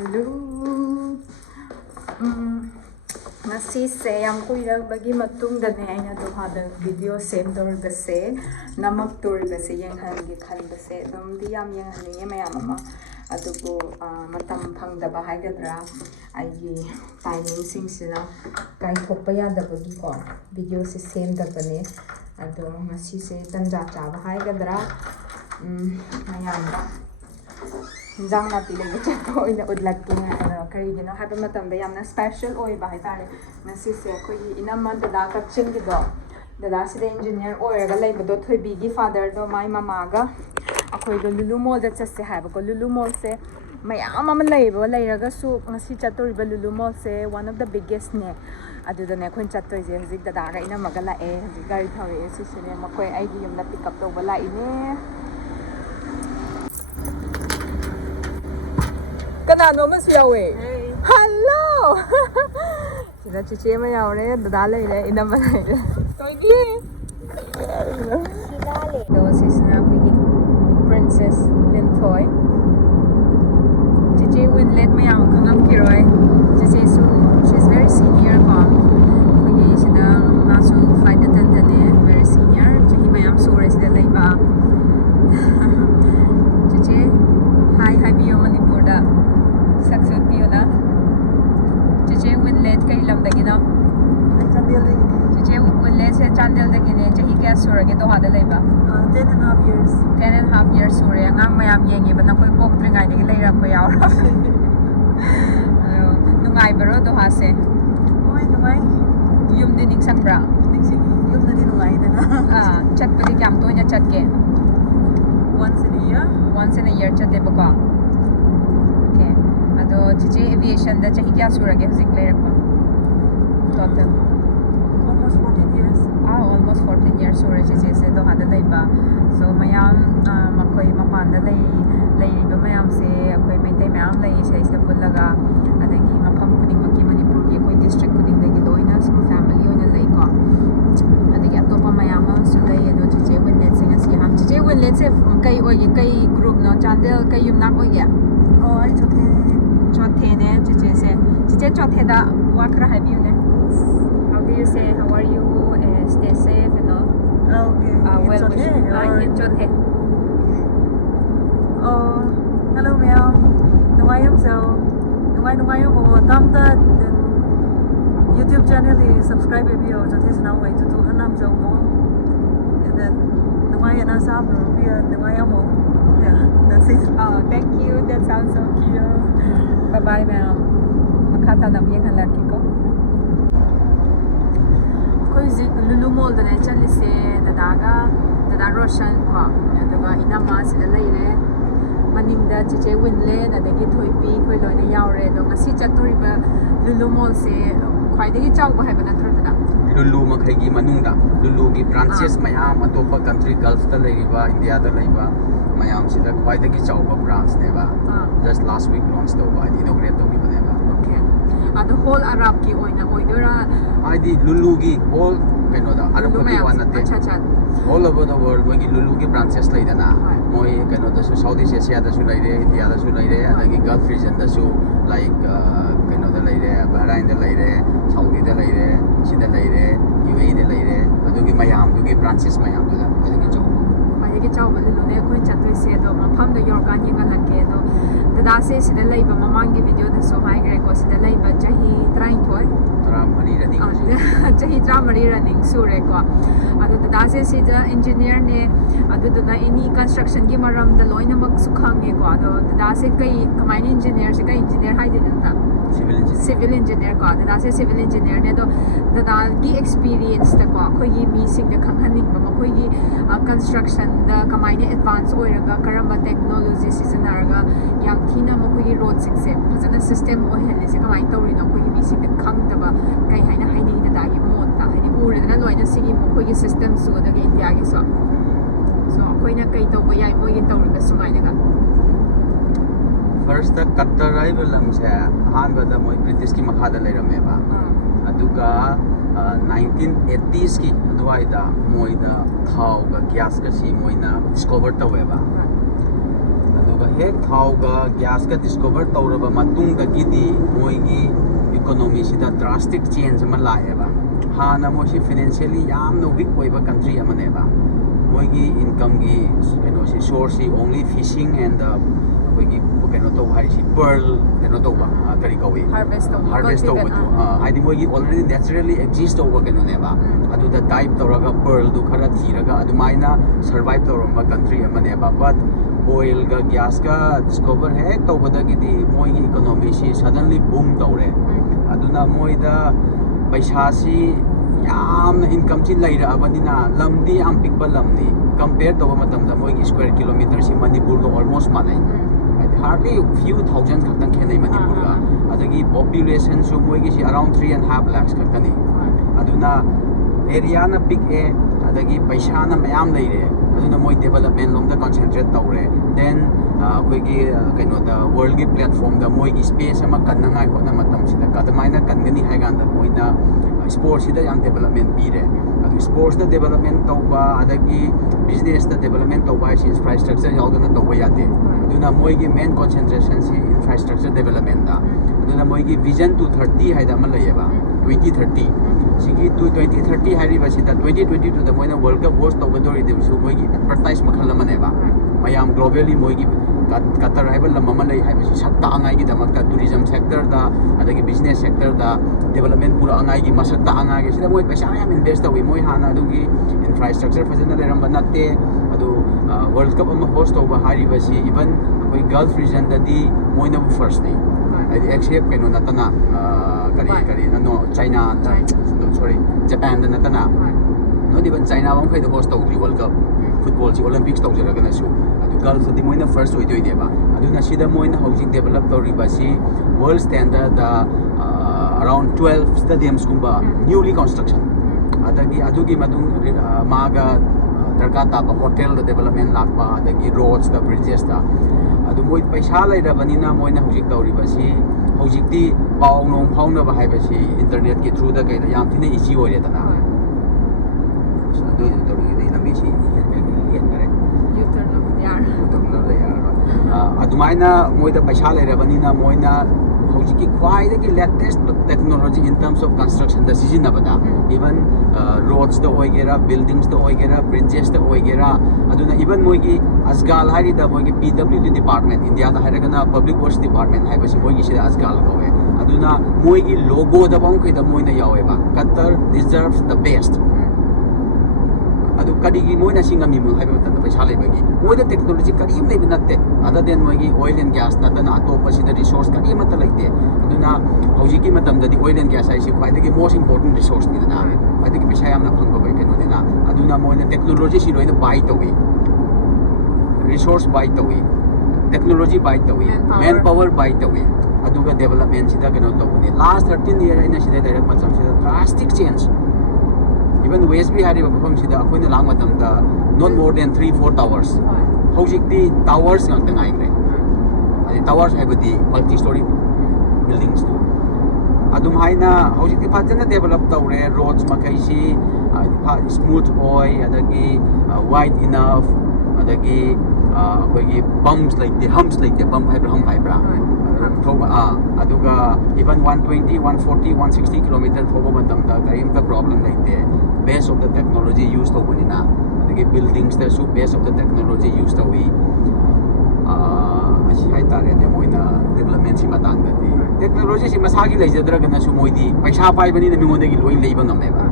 Hello. Ngasi yam kuirabagi matungdane aina Dohada video send torgase namak torgase yenghangi khalbase dumdi yam yenghaninge mayam ama adugo matam phangdaba haigadra aigi timing singsina kai thokpa yadabagi ko video se send dabane ado ngasi se tanja chaba haigadra mayam Jang na pili ko chepo ina udlat ko nga kari gino habi matamda yam na special oy ba tare na sise ko Enama Dada kapchin gido Dada sida engineer oy ga lay bodo Thoibi gi father do mai mama ga akoy do lulu mall da chasse ha ko lulu mall se mayam ama lay bo lay raga su ngasi chatori ba lulu mall se one of the biggest ne adu da ne khon chatoi je hzik Dada ga ina magala e hzik gari thore e sise ne makoy ai gi yum na pick up do bala ine Kanano mas yawe. Hello. Sila chichi ma yawe Dada lay le Enama lay le. Thoibi. Silale. This is na pigi Princess Lintoy. Chichi Winlet ma yawe kangam kiroy. Chichi su she's very senior ko. Pigi sida nasu flight attendant ne very senior. Chichi ma yam sure sida lay ba. Chichi hi biyo Manipur da. Saksud piyo na. Chiche Winlet kay lam dagi na. Chandel dagi ni. Chiche Winlet se Chandel dagi ni. Chahi kaya sura ke Doha da lay ba? 10.5 years. 10.5 years sura. Ngang mayam yengi ba na koy pok tringay dagi lay rak pa yaw rak. Nungay baro Doha se? Oy, nungay. Yum din ning sang bra? Sige, yum na din nungay din na. Chat pa di kiyam to niya chat ke? Once in a year. Once in a year chat de ba ko? Okay. Ado chichi aviation da chahi kya surage hzik lay rakpa total Almost 14 years. Almost 14 years sura chichi se Doha da lay ba so mayam makoy mapan da lay ba mayam se akoy maintain mayam lay sa isa pulaga adagi mapam kuding maki Manipur ki akoy district kuding lagi doina so family ona lay ko adagi atopa mayam so lay ado chichi Winlet se ngasi ham chichi Winlet se kay oy kay group no Chandel kay yumnak oy ya Ay Chothe ne chiche se chiche chothe da wakra habi ne how do you say how are you stay safe and all Okay. well in chothe Hello ma'am. Nungay am so. Nungay mo tamta YouTube channel is subscribe video jati sa naway to hanam so mo. And then nungay na sa nungay mo. Yeah, that's it. Thank you. That sounds so cute. Bye-bye, ma'am. Makata na biyan ang laki ko. Koy zik lulu mall da na chali se Dada Roshan ko. Aduga Enama sila layre. Maninda chiche Winlet adagi Thoibi koy loy na yawre do ngasi chatori ba lulu mall se khwaidagi chawba haiba natro da. Lulu makhaygi manungda lulu gi branches mayam atopa country Gulf da laiba India da laiba mayam sida khwaidagi chawba branch neba just last week launched over inaugurate togi baneba Okay. The whole Arab ki oina oidora id lulu gi all kaino da arab ko wana te all over the world wagi lulu gi branches laidana moi kaino da Southeast Asia da su laide India da su laide adagi Gulf region da su like kaino da laide Bahrain da laide Saudi da laide sida laide UAE da laide adugi mayam dugi branches mayam da adagi jo Ke chawba lulu ne ko chatoi se do mafam da yorgan yenga lakke do Dada se sida laiba mamangi video da so hai gre ko sida laiba chahi train thoi tara mari running chahi tramari running sure ko adu Dada se sida engineer ne adu Dada any construction gi maram da loina mak sukhang ne ko adu Dada se kai kamai engineer se kai engineer hai din ta civil engineer ko Dada se civil engineer ne do Dada gi experience ta ko khoi gi mi sing da khanghaning ba ma khoi gi construction da kamai ne advance oiraga karamba technology seasonaraga yang thina ma khoi gi road sing se phajana system ohelle se kamai tawri no khoi gi mi sing da khangdaba kai haina haini da gi mon ta haini ure da loina sigi mo khoi gi system su da gi India gi so koina kai to bo yai mo gi tawri ba sumai daga first the Qatar rival lamse hanba da moi British ki makha da lairame ba aduga 1980s ki aduaida moida thau ga gas ka si moina discover taweba aduga hek thauga gas ka discover tawraba matungdagidi moigi economy sida drastic change ama laeba hana mo si financially yamna weak oiba country amaneba moigi income gi source only fishing and moigi to hai si pearl to ba kari kawi harvest to I think moigi already naturally exist over neba adu the type tawraga pearl du khara thiraga adu maina survive tawramba country amaneba but oil ga gas ka discover hai to badagidi moigi economy si suddenly boom tawre aduna moida paisa si yamna income chin laira abanina lamdi am pikba lamdi compare to matamda moigi square kilometer si Manipur go almost manai hardly few thousand khatang khenai Manipur ga adagi population su moigi si around 3.5 lakhs khatani aduna area na big e adagi paisa na mayam leire aduna moi development lom da concentrate tawre then akoigi the world gi platform da moi gi space ama kannangai hona matam sida kadamaina kangani haiganda moina sports sida yang development bire adu sports da development tawba adagi business da development tawba is infrastructure yawgana tawba yate aduna moi gi main concentration si infrastructure development da aduna moi gi vision 2030 haida ma layeba 2030 sigi 2030 hari basida 2022 da moina world cup host tawba dori de su moi gi advertise makhala maneba mayam globally moi gi Qatar rival la mama lai haibasi sakta angai gi damakta tourism sector da adagi business sector da development pura angai gi masakta angai gi sida moi paisa yam invest tawi moi hana adugi infrastructure fazana leram banatte adu world cup ama host tawba hari basi even koi gulf region da di moina bu first day adi except natana kari no China sorry Japan da natana no even China bang khai da host tawri world cup football si Olympics tawjara na su Gulf di moina first oi doi deba aduna sida moina housing develop tori basi world standard around 12 stadiums kumba newly construction adugi madung maga darkata ba hotel da development lakba adagi roads da bridges da adu moi paisa laira banina moina housing tori basi housing di paw nong phauna ba hai basi internet ki through da kai da yam thine easy oi re dana adu tori dei lambi si adumaina moida paisa leirabanina moina hojiki khwaidagi latest technology in terms of construction da sizinabada even roads da oigera buildings da oigera bridges da oigera aduna even moigi asgal hari da moigi PWD department India da haragana public works department haibasi moigi sida asgal kowe aduna moigi logo da bang kai da moina yaweba Qatar deserves the best adu kadigi moina singami mu haiba tan paisa lebagi moida technology karim lebi natte other than moigi oil and gas natana atopa sida resource karim mata laite aduna hojiki matam dadi oil and gas ai si khwaidagi most important resource ni na khwaidagi paisa yamna phangba bai keno dina aduna moina technology si loina buy tawi resource buy tawi technology buy tawi manpower buy tawi aduga development sida keno tawni last 13 year ina sida direct matam sida drastic change even West Bihari bapam sida akoina lang matam da not more than 3-4 towers hojik di towers ng tangai gre adi towers haibadi multi story buildings tu adum haina hojik di phajana develop tawre roads makai si smooth oi adagi wide enough adagi akoigi bumps like the humps like the bump haibra aduga even 120 140 160 kilometer thoba matam da karim ta problem like the base of the technology used to bunina adagi buildings da su base of the technology used to we asi hai tare ne moina development si matang da di technology si masagi leijadra gana su moidi paisa pai bani na mingodagi loi leiba ngame ba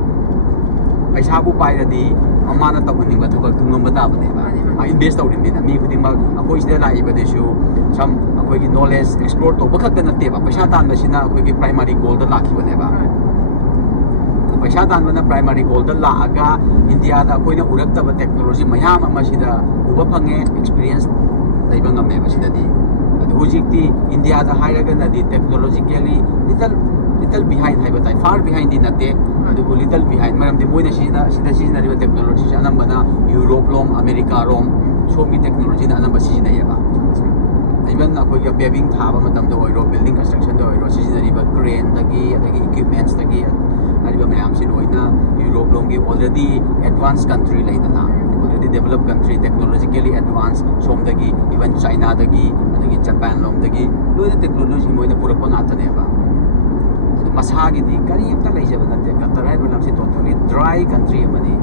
paisa bu pai ra di amana ta buning ba thobak thungam ba ta bane ba invest tawrin dina mi khuding mag akoi sida lai ba desu some akoi gi knowledge explore to bakhat na te ba paisa tan ba sina akoi gi primary goal da lakhi bane ba paisa tan ba na primary goal da la aga India da akoi na urak ta ba technology mayam ama sida uba phange experience lai ba ngame ba sida di adu hojik ti India da hairaga na di technologically little behind hai ba tai far behind di nate adu little behind maram di moina sida sida riba technology sa anam bana Europe lom America rom so mi technology na anam ba sida ya ba even akoi ga paving thaba matam da oiro building construction da oiro sida riba crane dagi adagi equipments dagi hariba mayam si loina Europe lom gi already advanced country laidana already developed country technologically advanced som dagi even China dagi adagi Japan lom dagi loina technology moina purakpa ngata neba adu masagi di kari amta leijaba nate Qatar haiba lam si totally dry country amani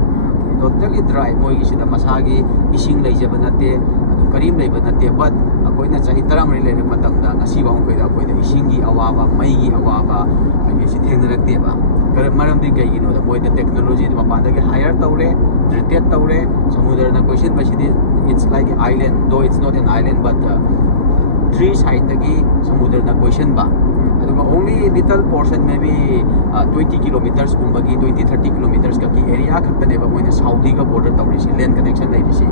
totally dry moi gi sida masagi ising leijaba nate adu karim leiba nate but akoina chahi taramri leire matamda ngasi bang koida koida isingi awaba maigi awaba agi si thengnarak deba kare maram di kai gino da moi the technology ma pa da hire tawre treated tawre samudra na question basidi it's like an island though it's not an island but three side tagi samudra na question ba aduga only little portion maybe 20 kilometers kumbagi 20-30 kilometers ka ki area khakta deba moi na Saudi ka border tawri si land connection lai si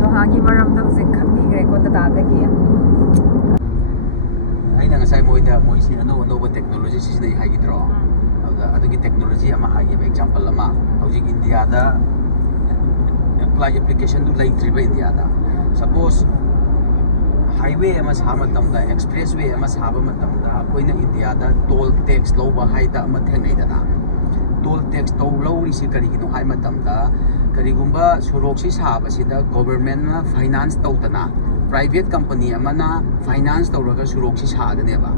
Dohagi maram da hujik khambi gre ko da dagi ai na ngasai moi si ano technology si nei hai gidro adugi technology ama hai example ama hojik India da apply application du lai triba India da suppose highway ama sama tamda expressway ama saba matamda koina India da toll tax loba hai da ama thengai da toll tax to lori si kari gino hai matamda karigumba surok si saba sida government na finance tawtana private company amana finance tawraga surok si saganeba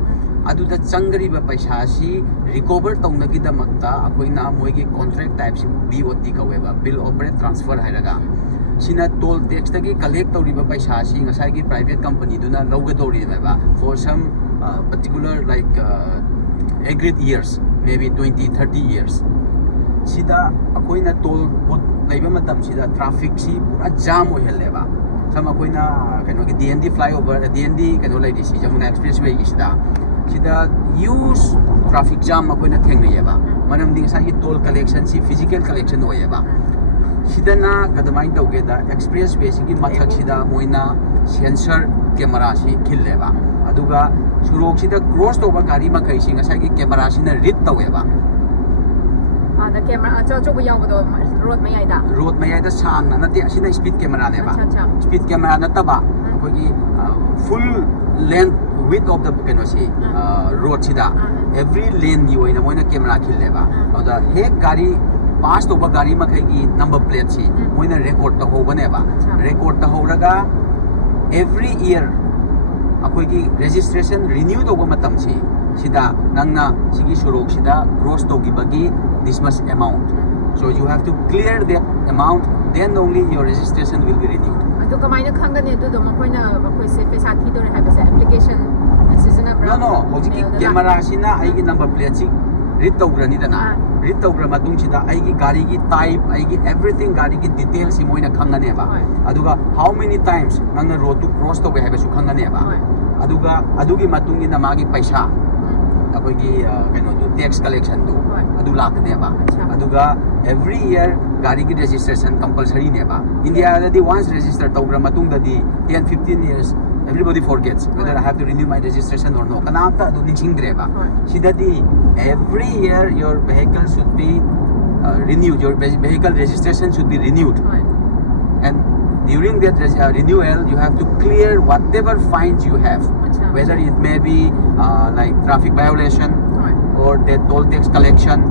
aduda changriba paisa si recover tawnagi damakta akoina moigi contract type si BOT kaweba bill operate transfer hairaga sina toll tax tagi collect tawriba paisa si ngasai gi private company duna logadori meba for some particular like agreed years maybe 20-30 years sida akoina toll laiba matam sida traffic si pura jam oheleba sama koina kano ki DND flyover DND kano lai si Jamuna expressway ki sida use traffic jam akoina thengnayeba manam ding sa toll collection si physical collection oyeba sida na kadamai tawge da expressway si ki mathak sida moina sensor camera si khilleba aduga surok sida cross toba gari ma kai si ngasai ki camera si na read taweba the camera cho bu yaw do road mayai da sang na nati asina speed camera ne ba speed camera na taba akogi full length width of the kano si road sida every lane gi oina moina camera khille ba oda he gari pass to ba gari ma khai gi number plate si moina record ta ho bane ba record ta ho raga every year akogi registration renew to ba matam si sida nangna sigi surok sida cross to gi bagi this much amount so you have to clear that amount then only your registration will be renewed adu kamai na khangani adu do makoina bakoi se pesa thi do have se application season no hojiki camera sina ai gi number plate si read tawgrani dana read tawgra matung sida ai gi gari gi type ai gi everything gari gi details si moina khangane ba aduga how many times nang road to cross to have su khangane ba aduga adugi matung ina magi paisa akogi kano do tax collection do adu lakne ba aduga every year gari gi registration compulsory ne ba India da once register tawgra matung da di 10-15 years everybody forgets whether I have to renew my registration or no kanata adu ningsing greba sida di every year your vehicle should be renewed your vehicle registration should be renewed and during that renewal you have to clear whatever fines you have whether it may be like traffic violation or the toll tax collection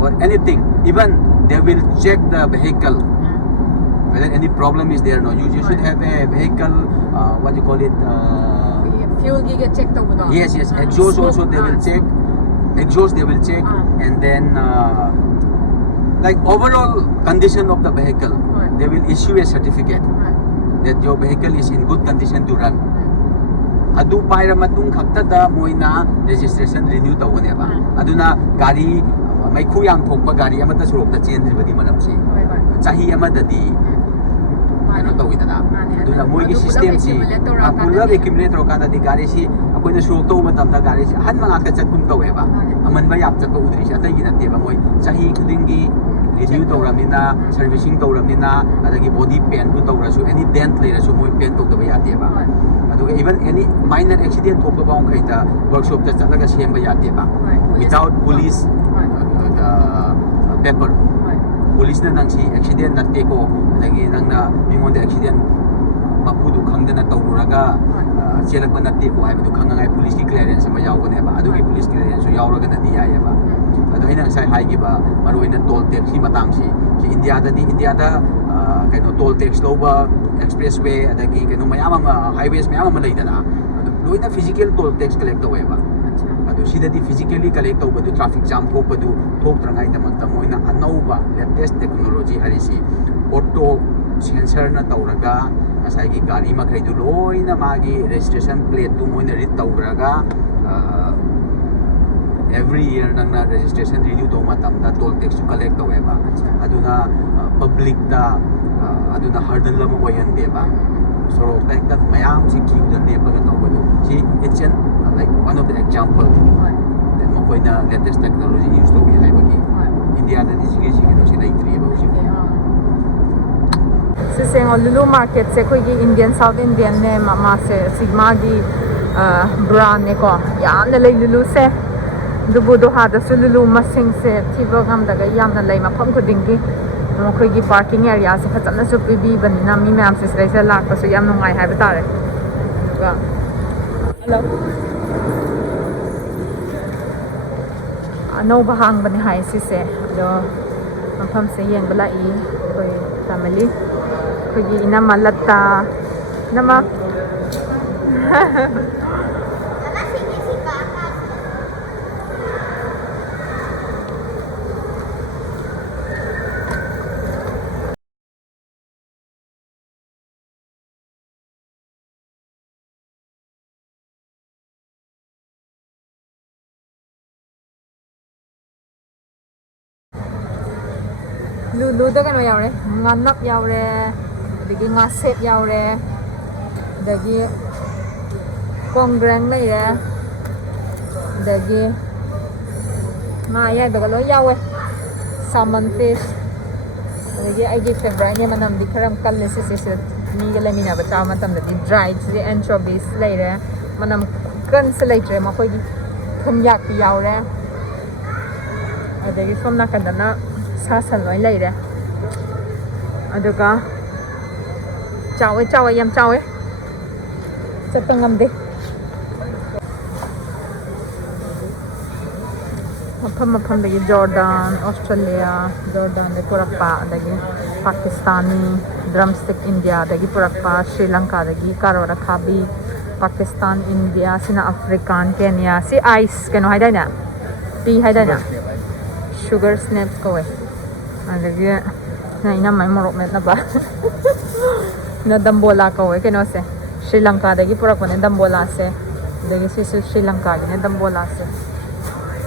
or anything even they will check the vehicle whether any problem is there or no you should have a vehicle what you call it fuel get checked over yes exhaust also they will check exhaust they will check and then like overall condition of the vehicle they will issue a certificate that your vehicle is in good condition to run adu paira matung khakta da moina registration renew tawone ba aduna gari mai khu yang thokpa gari amata surok ta chen dribadi manam si chahi amada di ano tawidana aduna moi gi system si pula accumulator kada di gari si akoina surok to matam da gari si han manga ka chatkum tawe ba aman ba yap chatba udri si atai gi natte ba moi chahi khudingi renew tawramina servicing tawramina adagi body paint bu tawrasu any dent leirasu moi paint to ba yate ba aduga even any minor accident thokpa ba ong khaita workshop ta chalaga semba yate ba without police paper police na nang si accident natte ko adagi nang na mingon accident mapudu khangdana tawuraga chelakma natte ko haibu khangangai police ki clearance ma yawgane ba adugi police clearance yawraga na diya ba adu hina sai hai ba maruina toll tax hi matang si India da kaino toll tax loba expressway adagi kaino mayam highways mayam leidana loina physical toll tax collect away ba adu sidadi physically collect awadu traffic jam thokpadu thokrangai damakta moina anauba latest technology harisi auto sensor na tawraga asai gi gari makhai du loina magi registration plate tu moina read tawraga every year nang registration renew to matam da toll tax collect away ba aduna public da aduna hurdle lam oyan de ba so that mayam si queue da ne ba to ba si it's an like one of the example that mo koina latest technology use to be hai ba ki India da di si to si dai tri ba si Siseng Lulu market se koi gi Indian South Indian ne mama se sigma gi brand ne ko yam na lei Lulu se dubu Doha da su Lulu masing se thiba gam da ga yam na lei ma pham ko ding gi mo koi gi parking area se phatna su pi bi ban na mi mam se sai se lak pa su yam ngai hai ba tare ga hello ano bahang ban hai si se do pham se yeng bala I koi family Pergi Enama Nama Lulu da kan yaw re nganap yaw re dagi ngasep yaw re dagi kongrang lai re dagi maya daga lo yaw e salmon fish dagi ai gi favorite ne manam di kharam kal le se ni ga lamina ba cha matam da di dried the anchovies lai re manam kan se lai tre ma khoi gi thum yak pi yaw re adagi som na kan da na sa san loi lai re aduga chawe yam chawe chatang ngamde mafam dagi Jordan Australia Jordan de purakpa dagi Pakistani drumstick India dagi purakpa Sri Lanka dagi karora khabi Pakistan India sina African Kenya si ice keno haidai na tea haidai na sugar snaps ko eh adagi na ina mai morok met na ba na dambola ko eh keno se Sri Lanka dagi purak ko ne dambola se dagi si Sri Lanka ne dambola se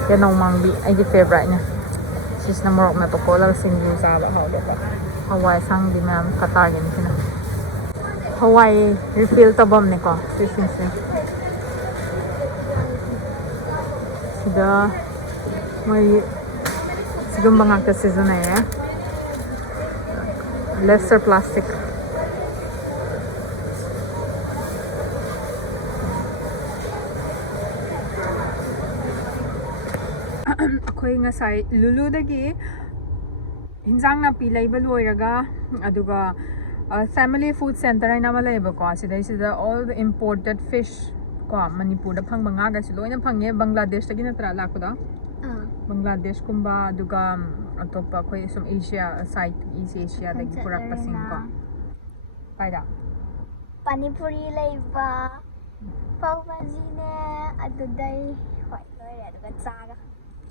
keno mangbi ai di favorite nya sis na morok met ko la singing sa ba ha de ba Hawaii sang di mam Qatar gen kina Hawaii refill to bom ne ko sis se sida mai sigum bangak ka season ay lesser plastic akhoi ngasai Lulu dagi hinjang na pilai ba loiraga aduga family food center ai nama leba ko sida all the imported fish ko Manipur da phang banga ga siloina phangye Bangladesh tagi natra lakuda Bangladesh kumba aduga atopa koi some Asia side East Asia dagi purak pasing ko paida Manipuri laiba pav bhaji ne adudai hoi loi aduga chaga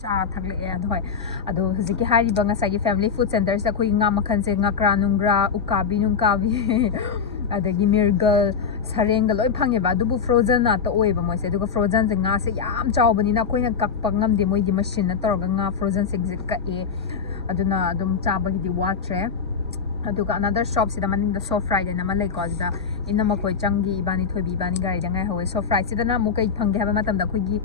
cha thakle e adhoi ado huziki hari banga sagi family food center sa koi nga makhan se ngakra nungra ukabi adagi mirgal sareng loi phange ba dubu frozen na to oi ba moi se duga frozen se nga se yam chaw bani na koina kakpa ngam de moi gi machine na torga nga frozen se ka e aduna adum cha ba gi di watre aduga another shop sida maning the soft fried na malai ko da inama koi changi ibani thoibi ibani gari da ngai howe soft fried sida na mu kai phange haba matam da khoi gi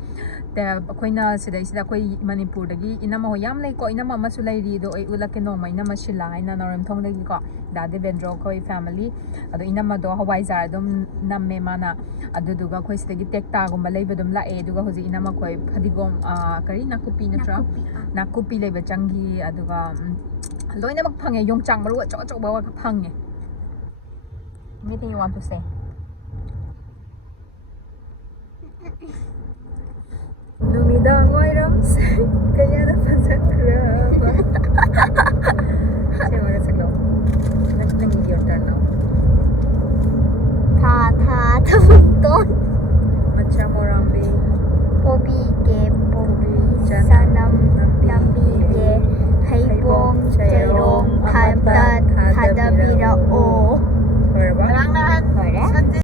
ta khoina sida koi Manipur dagi inama ho yam lai ko inama masu lai ri do ai ulake no mai inama shila ina noram thong dagi ko da de vendro koi family ado inama do Hawaii jar dum namme mana adu duga khoi sidagi tekta gum lai bedum la e duga hoji inama koi phadigom kari nakupi natra nakupi lai ba changi aduga loina mak phange yong chang maru cho cho ba ka phange Anything you want to say? Numidang wairam se kaya na fazakra.